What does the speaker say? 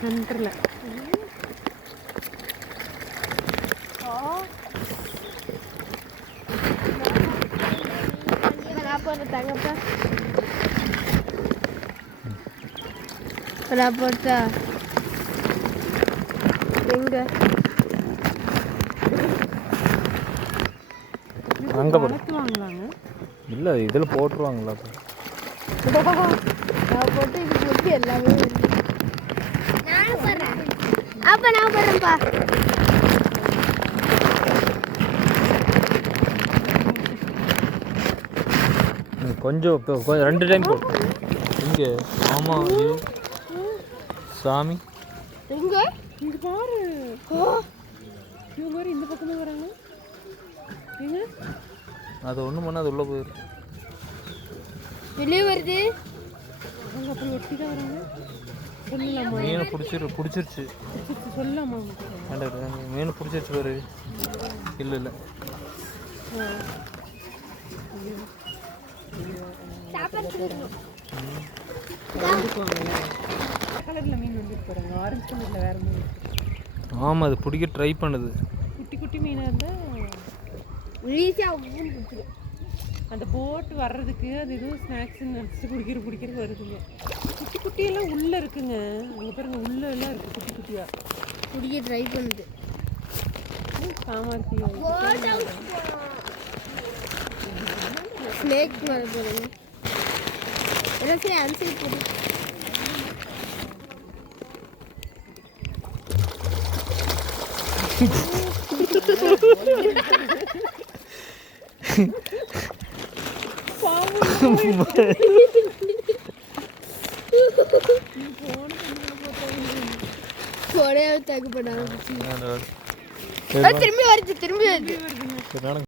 சென்டரில் தங்கப்பா போட்டா எங்க அங்கே வாங்கலாங்க இல்லை இதில் போட்டுருவாங்களா நான் போட்டு இது போட்டு எல்லாமே நானும் போடுறேன். அப்ப நான் போடுறேன்ப்பா. கொஞ்சம் கொஞ்சம் 2 டைம் போடு இங்கே. ஆமாம் சாமி எங்க இங்க பாரு இவங்க பாரு இந்த பக்கம் தான் வராங்க. எங்க அது ஒன்றும் பண்ணால் அது உள்ளே போயிடும். வெளியே வருது. அவங்க அப்புறம் ஒட்டி தான் வராங்க. சொல்லலாமா? மீனை பிடிச்சிருச்சு. சொல்லலாமா? வேண்டாம் மீன் பிடிச்சிருச்சு பாரு. இல்லை இல்லை கலரில் மீன் வந்துட்டு போகிறாங்க. ஆரஞ்சு கலரில் வேறு மீன். ஆமாம் அது பிடிக்க ட்ரை பண்ணுது. குட்டி குட்டி மீனாக இருந்தால் அந்த போட் வர்றதுக்கு அது எதுவும் ஸ்நாக்ஸ் நினச்சிட்டு குடிக்கிறது வருதுங்க. குட்டி குட்டியெல்லாம் உள்ளே இருக்குங்க. அங்கே பாருங்க உள்ளே எல்லாம் இருக்குது குட்டி குட்டியாக குடிக்க ட்ரை பண்ணுது. காமார்த்தி ஸ்னேக் வர போகிறேங்க. எனக்கு ஆன்சர் போடு. போனே தகுப்படாது. திரும்பி வருது.